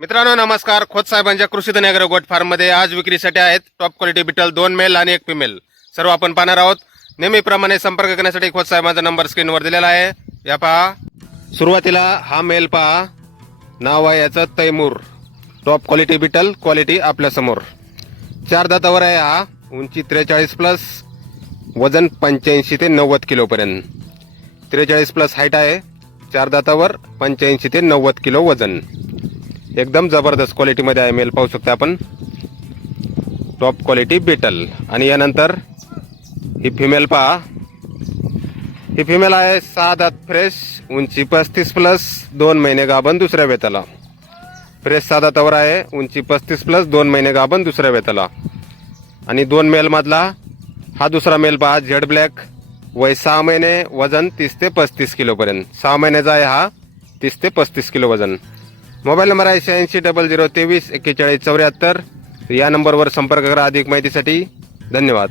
मित्रांनो नमस्कार. खोत साहेबांच्या कृषी धन्याग्र गोट फार्ममध्ये आज विक्रीसाठी आहेत टॉप क्वालिटी बिटल दोन मेल आणि एक फिमेल सर्व आपण पाहणार आहोत. नेहमीप्रमाणे संपर्क करण्यासाठी खोत साहेबांचा नंबर स्क्रीनवर दिलेला आहे. या पहा. सुरुवातीला हा मेल पहा. नाव आहे याचं Taimur. Top quality beetle quality आपल्यासमोर चार दातावर आहे हा. उंची त्रेचाळीस प्लस वजन पंच्याऐंशी ते नव्वद किलोपर्यंत त्रेचाळीस प्लस हाईट आहे. चार दातावर पंच्याऐंशी ते नव्वद किलो वजन. एकदम जबरदस्त क्वालिटीमध्ये आहे. मेल पाहू शकता आपण. टॉप क्वालिटी बेटल आणि यानंतर ही फिमेल पहा. ही फिमेल आहे सहा दात फ्रेश उंची पस्तीस प्लस दोन महिने गाभण दुसऱ्या वेताला फ्रेश सहा दातावर आहे उंची पस्तीस प्लस दोन महिने गाभण दुसऱ्या वेताला आणि दोन मेलमधला हा दुसरा मेल पहा झेड ब्लॅक वय सहा महिने वजन तीस ते पस्तीस किलोपर्यंत. सहा महिन्याचा आहे हा तीस ते पस्तीस किलो वजन. मोबाईल नंबर आहे शहाऐंशी डबल झिरो तेवीस एक्केचाळीस चौऱ्याहत्तर. या नंबरवर संपर्क करा अधिक माहितीसाठी. धन्यवाद.